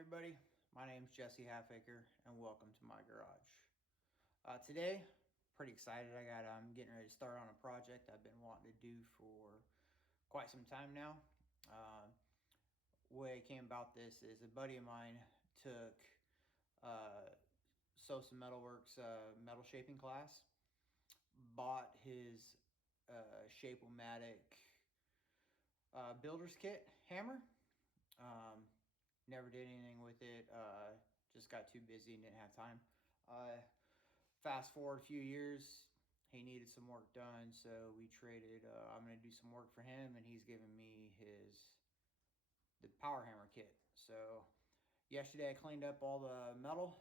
everybody, my name is Jesse Halfacre and welcome to my garage. Today, pretty excited. I'm getting ready to start on a project I've been wanting to do for quite some time now. Way it came about this is a buddy of mine took Sosa Metalworks metal shaping class, bought his Shape-O-Matic builder's kit hammer. Never did anything with it. Just got too busy and didn't have time. Fast forward a few years, he needed some work done, so we traded. I'm gonna do some work for him, and he's giving me the power hammer kit. So yesterday I cleaned up all the metal.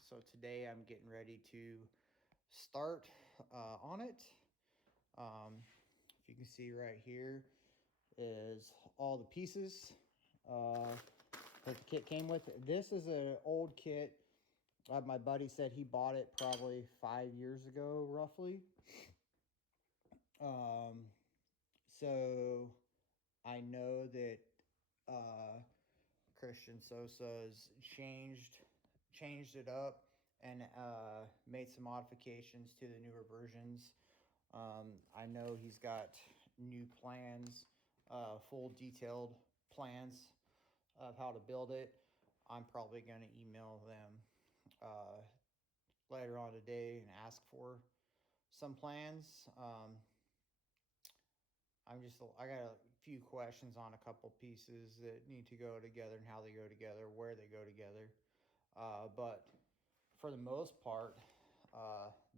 So today I'm getting ready to start on it. If you can see right here is all the pieces that the kit came with. This is an old kit. My buddy said he bought it probably 5 years ago, roughly. So I know that Christian Sosa's changed it up and made some modifications to the newer versions. I know he's got new plans, full detailed plans of how to build it. I'm probably going to email them later on today and ask for some plans. I got a few questions on a couple pieces that need to go together and how they go together, where they go together. But for the most part,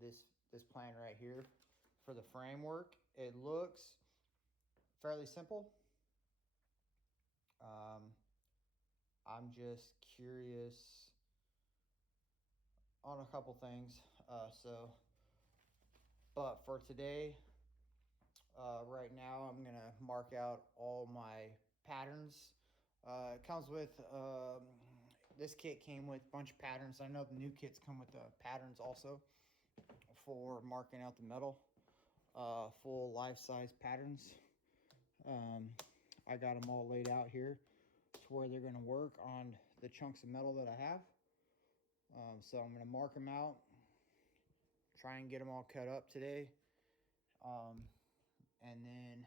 this plan right here for the framework, it looks fairly simple. I'm just curious on a couple things. But for today, right now, I'm gonna mark out all my patterns. It comes with, this kit came with a bunch of patterns. I know the new kits come with patterns also for marking out the metal, full life-size patterns. I got them all laid out here to where they're gonna work on the chunks of metal that I have. So I'm gonna mark them out, try and get them all cut up today. And then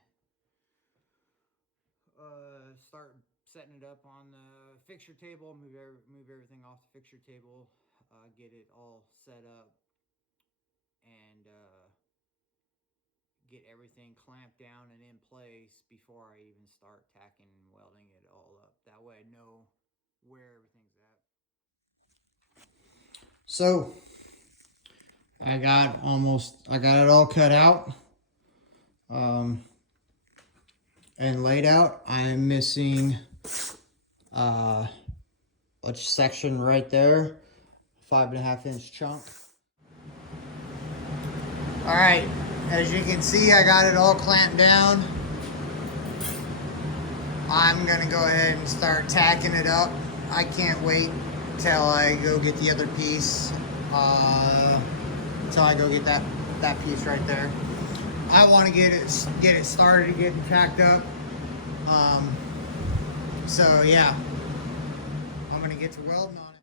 start setting it up on the fixture table, move everything off the fixture table, get it all set up, and get everything clamped down and in place before I even start tacking and welding it all up. That way I know where everything's at. So I got it all cut out and laid out. I am missing a section right there, 5.5 inch chunk. All right, as you can see, I got it all clamped down. I'm gonna go ahead and start tacking it up. I can't wait till I go get the other piece. Until I go get that piece right there. I want to get it started, getting tacked up. So yeah, I'm gonna get to welding on it.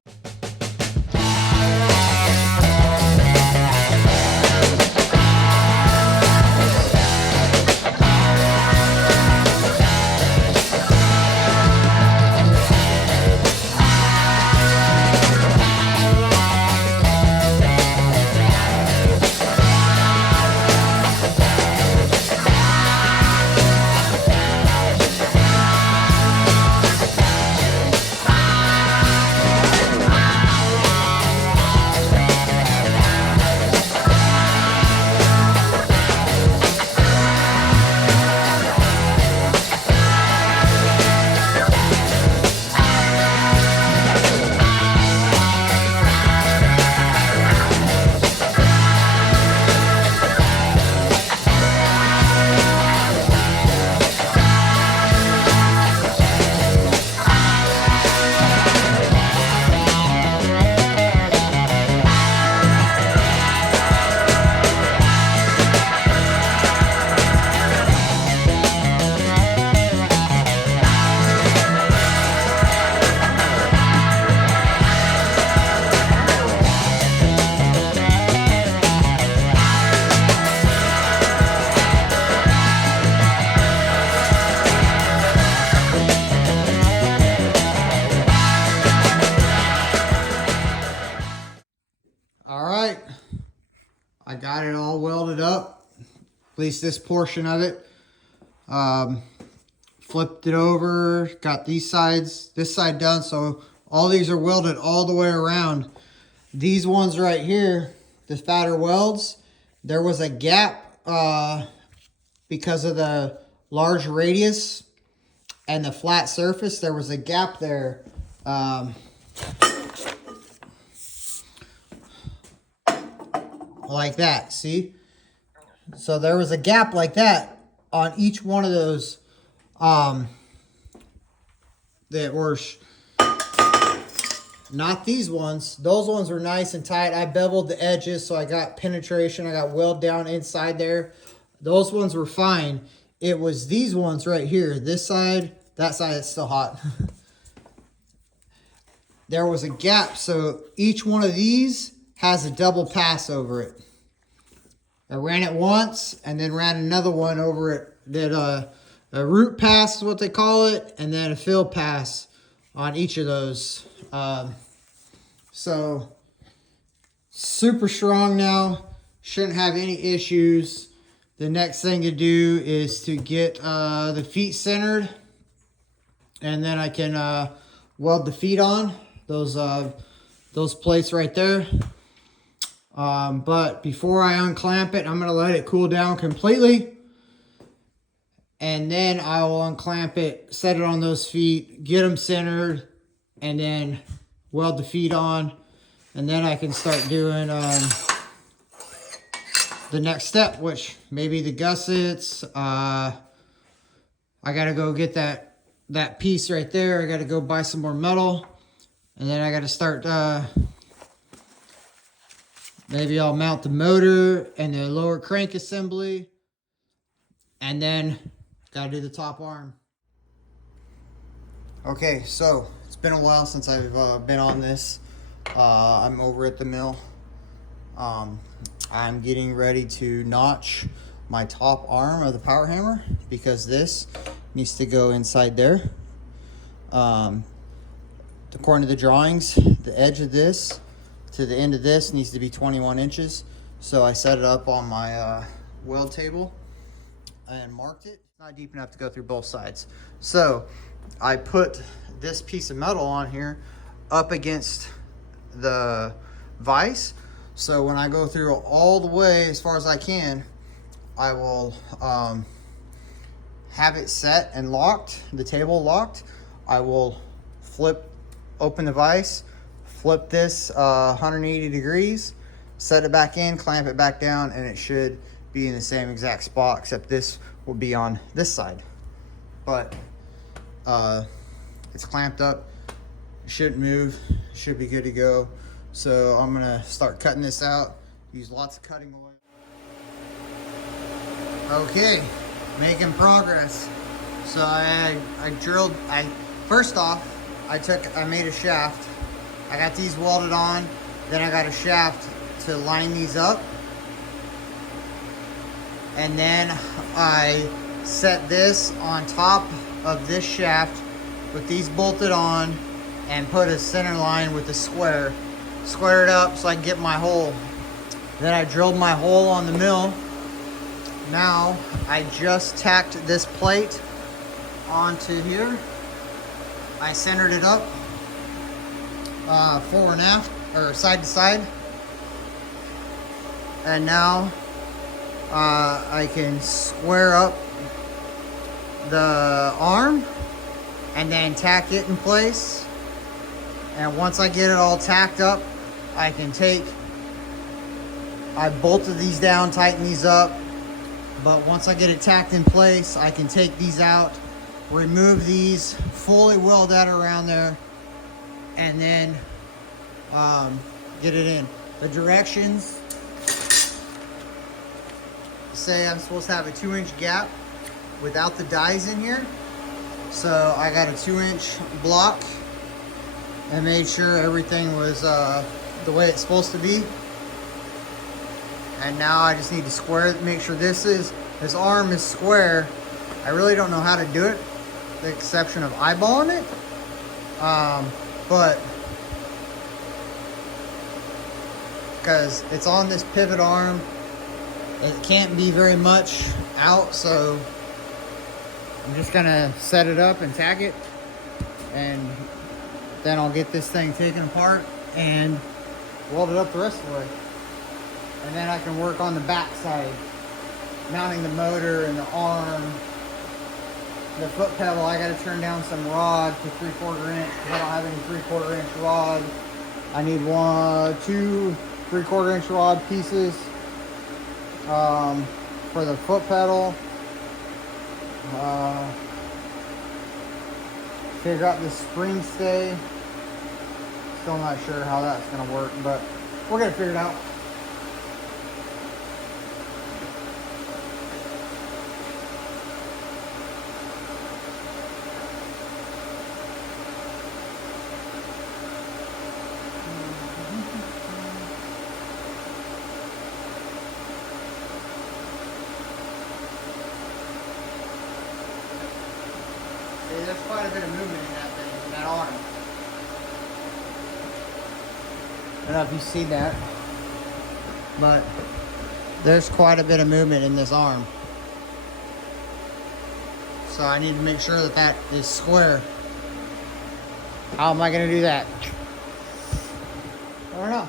got it all welded up, at least this portion of it. Flipped it over, got these sides, this side done, so all these are welded all the way around. These ones right here, the fatter welds, there was a gap because of the large radius and the flat surface. There was a gap there. Like that, see? So there was a gap like that on each one of those that were not these ones. Those ones were nice and tight. I beveled the edges so I got penetration. I got weld down inside there. Those ones were fine. It was these ones right here. This side, that side, it's still hot. There was a gap, so each one of these has a double pass over it. I ran it once and then ran another one over it. Did a root pass is what they call it, and then a fill pass on each of those. So super strong now. Shouldn't have any issues. The next thing to do is to get the feet centered, and then I can weld the feet on those plates right there. But before I unclamp it, I'm going to let it cool down completely. And then I will unclamp it, set it on those feet, get them centered, and then weld the feet on. And then I can start doing the next step, which maybe the gussets. I got to go get that piece right there. I got to go buy some more metal. And then I got to start... maybe I'll mount the motor and the lower crank assembly. And then gotta do the top arm. Okay, so it's been a while since I've been on this. I'm over at the mill. I'm getting ready to notch my top arm of the power hammer because this needs to go inside there. According to the drawings, the edge of this to the end of this needs to be 21 inches. So I set it up on my weld table and marked it. Not deep enough to go through both sides. So I put this piece of metal on here up against the vise. So when I go through all the way as far as I can, I will have it set and locked, the table locked. I will open the vise, flip this 180 degrees, set it back in, clamp it back down, and it should be in the same exact spot, except this will be on this side. But it's clamped up, it shouldn't move, should be good to go. So I'm gonna start cutting this out, use lots of cutting oil. Okay, making progress. So I drilled, first off, I made a shaft. I got these welded on, then I got a shaft to line these up. And then I set this on top of this shaft with these bolted on and put a center line with a square. Square it up so I can get my hole. Then I drilled my hole on the mill. Now I just tacked this plate onto here. I centered it up fore and aft, or side to side. And now I can square up the arm and then tack it in place. And once I get it all tacked up, I bolted these down, tighten these up. But once I get it tacked in place, I can take these out, remove these, fully weld that around there, and then get it in. The directions say I'm supposed to have a 2-inch gap without the dies in here. So I got a 2-inch block and made sure everything was the way it's supposed to be. And now I just need to square it, make sure this arm is square. I really don't know how to do it, with the exception of eyeballing it. But because it's on this pivot arm It can't be very much out, so I'm just gonna set it up and tack it, and then I'll get this thing taken apart and weld it up the rest of the way. And then I can work on the back side, mounting the motor and the arm. The foot pedal, I gotta turn down some rod to 3/4 inch. I don't have any 3/4 inch rod. I need 2 3/4 inch rod pieces for the foot pedal. Figure out the spring stay. Still not sure how that's gonna work, but we're gonna figure it out. There's quite a bit of movement in that thing, in that arm. I don't know if you see that, but there's quite a bit of movement in this arm. So I need to make sure that that is square. How am I going to do that? I don't know.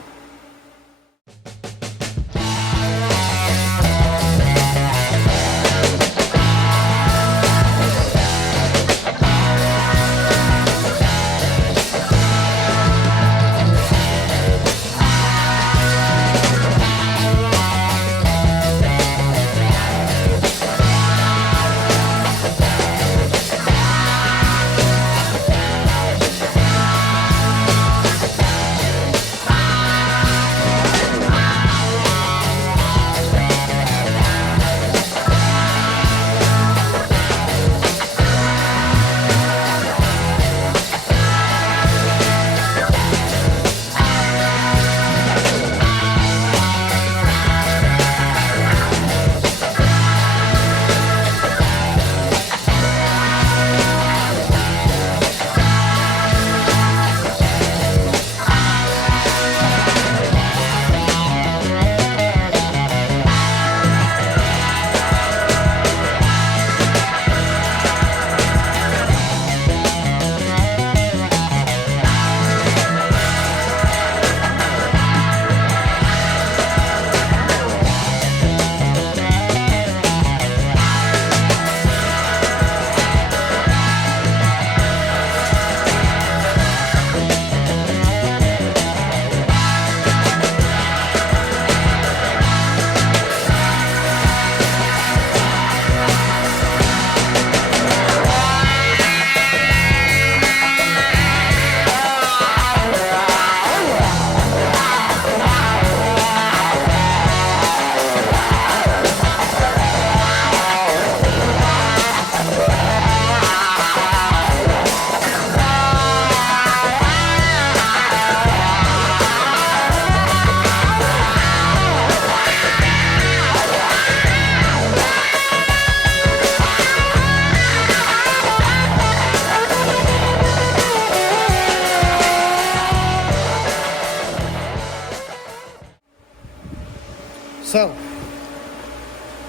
So,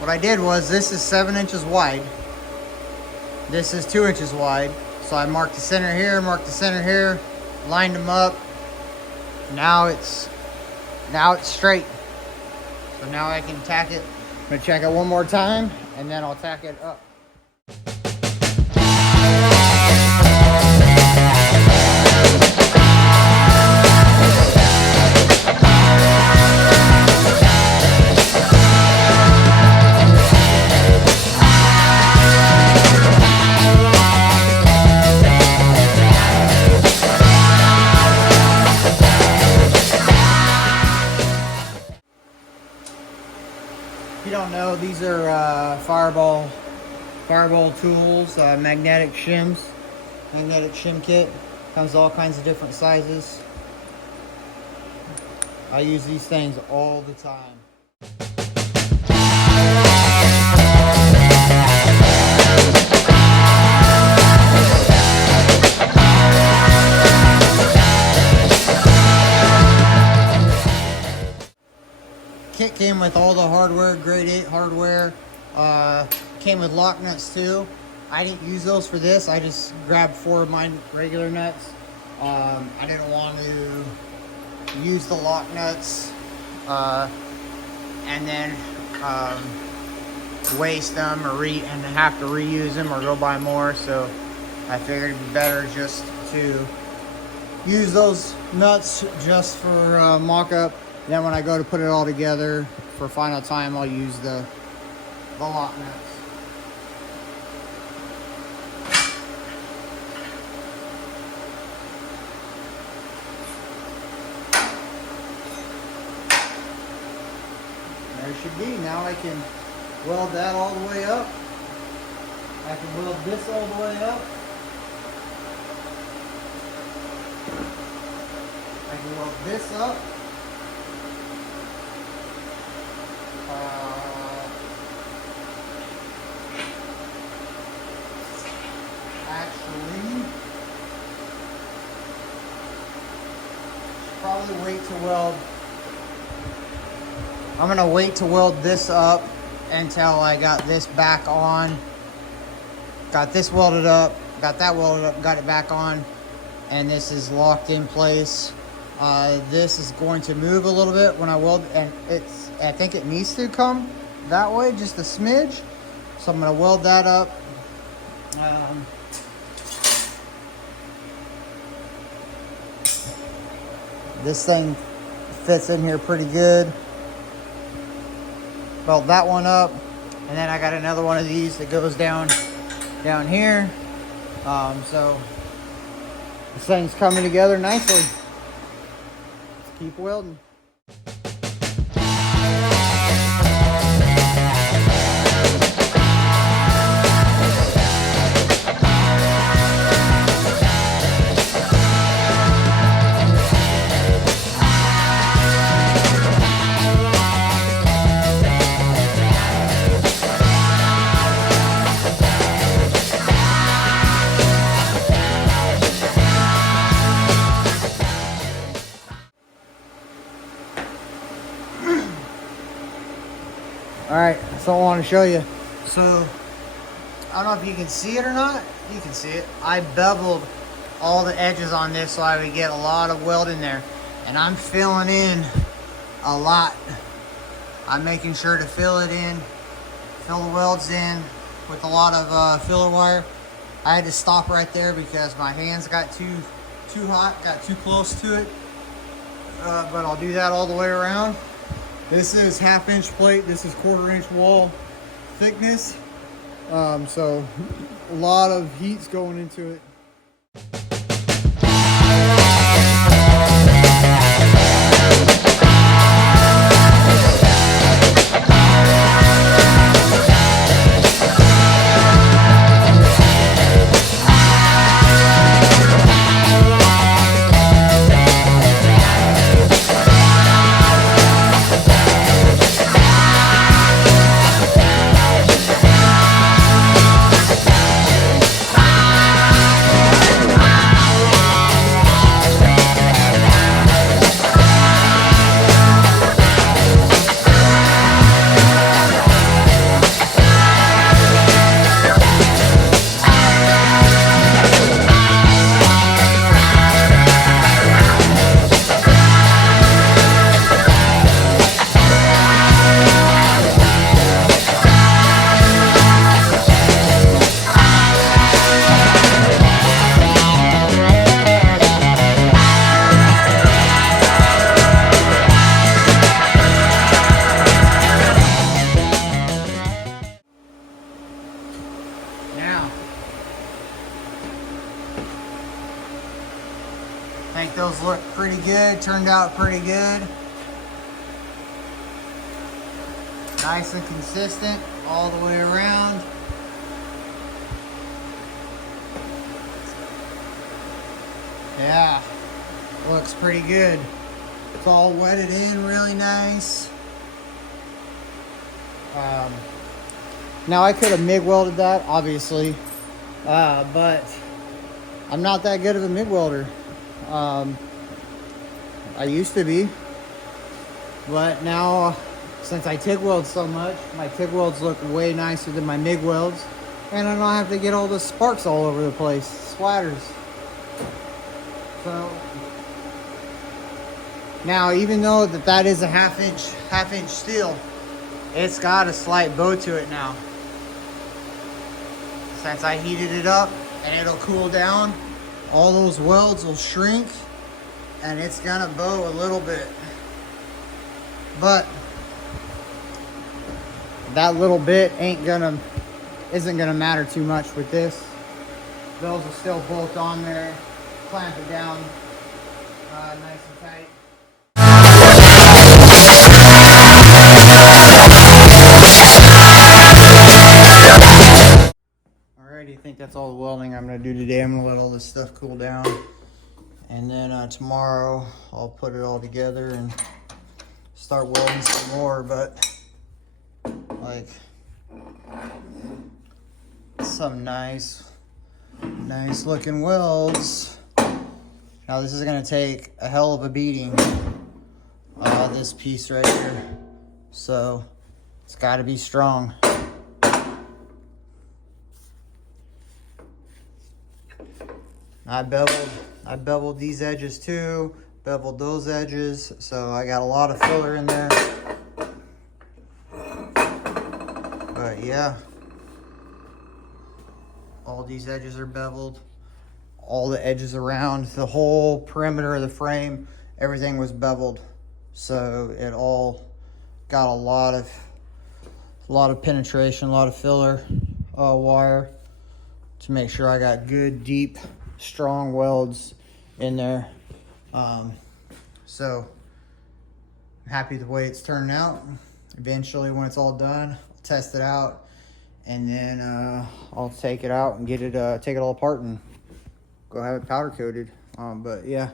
what I did was, this is 7 inches wide. This is 2 inches wide. So I marked the center here, marked the center here, lined them up. Now it's straight. So now I can tack it. I'm gonna check it one more time, and then I'll tack it up. If you don't know, these are fireball tools, magnetic shims, magnetic shim kit. Comes all kinds of different sizes. I use these things all the time. came with all the hardware, grade 8 hardware. Came with lock nuts too. I didn't use those for this. I just grabbed 4 of my regular nuts. I didn't want to use the lock nuts and then waste them or and have to reuse them or go buy more. So I figured it'd be better just to use those nuts just for mock-up. Then when I go to put it all together for final time, I'll use the lock nuts. There should be. Now I can weld that all the way up. I can weld this all the way up. I can weld this up. Actually, probably wait to weld. I'm gonna wait to weld this up until I got this back on. Got this welded up, got that welded up, got it back on, and this is locked in place. This is going to move a little bit when I weld, and I think it needs to come that way, just a smidge. So I'm gonna weld that up. This thing fits in here pretty good. Weld that one up, and then I got another one of these that goes down here. So this thing's coming together nicely. Let's keep welding. Alright, so I want to show you. So, I don't know if you can see it or not. You can see it. I beveled all the edges on this so I would get a lot of weld in there. And I'm filling in a lot. I'm making sure to fill it in, fill the welds in with a lot of filler wire. I had to stop right there because my hands got too hot, got too close to it. But I'll do that all the way around. This is 1/2 inch plate. This is 1/4 inch wall thickness. So a lot of heat's going into it. I think those look pretty good, turned out pretty good. Nice and consistent all the way around. Yeah, looks pretty good. It's all wetted in really nice. Now I could have MIG welded that, obviously, but I'm not that good of a MIG welder. I used to be, but now since I TIG weld so much, my TIG welds look way nicer than my MIG welds. And I don't have to get all the sparks all over the place, splatters. So, now even though that is a half inch steel, it's got a slight bow to it now. Since I heated it up and it'll cool down, all those welds will shrink and it's gonna bow a little bit. But that little bit isn't gonna matter too much with this. Those will still bolt on there, clamp it down nice and tight. Alrighty, I think that's all the welding I'm gonna do today. I'm gonna let all this stuff cool down, and then tomorrow I'll put it all together and start welding some more. But like some nice looking welds. Now this is gonna take a hell of a beating, this piece right here, so it's got to be strong. I beveled these edges too, beveled those edges, so I got a lot of filler in there. But yeah, all these edges are beveled. All the edges around the whole perimeter of the frame, everything was beveled. So it all got a lot of penetration, a lot of filler wire to make sure I got good, deep, strong welds in there. So I'm happy the way it's turning out. Eventually, when it's all done, I'll test it out, and then I'll take it out and get it take it all apart and go have it powder coated. But yeah,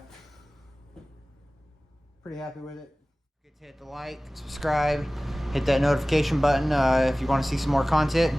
pretty happy with it. Hit the like, subscribe, hit that notification button if you want to see some more content.